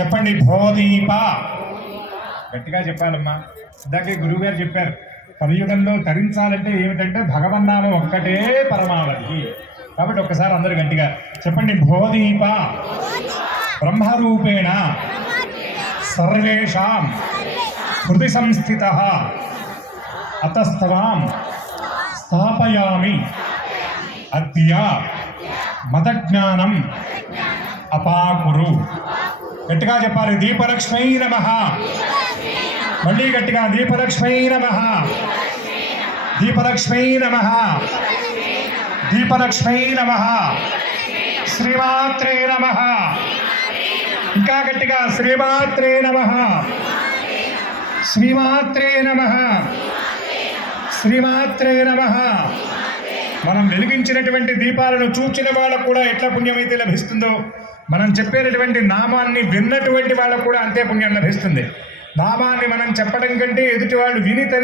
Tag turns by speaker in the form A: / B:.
A: చెప్పండి భోదీప గట్టిగా చెప్పాలమ్మా. ఇందాకే గురువుగారు చెప్పారు కలియుగంలో తరించాలంటే ఏమిటంటే భగవన్నామం ఒక్కటే పరమావధి. కాబట్టి ఒక్కసారి అందరు గట్టిగా చెప్పండి భోదీప బ్రహ్మరూపేణ. సర్వేషాం. హృది సంస్థిత. అతస్తవాం. స్థాపయామి. అద్య. మతజ్ఞానం అపాకురు. గట్టిగా చెప్పాలి. దీపలక్ష్మీ నమ. మళ్ళీ గట్టిగా దీపలక్ష్మీ నమ. దీపలక్ష్మీ నమ. దీపలక్ష్మీ నమ. శ్రీమాత్రే నమ. ఇంకా గట్టిగా శ్రీమాత్రే నమ. శ్రీమాత్రే నమ. శ్రీమాత్రే నమ. మనం వెలిగించినటువంటి దీపాలను చూచిన వాళ్ళకు కూడా ఎట్లా పుణ్యమైతే లభిస్తుందో మనం చెప్పేటటువంటి నామాన్ని విన్నటువంటి వాళ్ళకు కూడా అంతే పుణ్యం లభిస్తుంది. నామాన్ని మనం చెప్పడం కంటే ఎదుటి వాళ్ళు విని తరి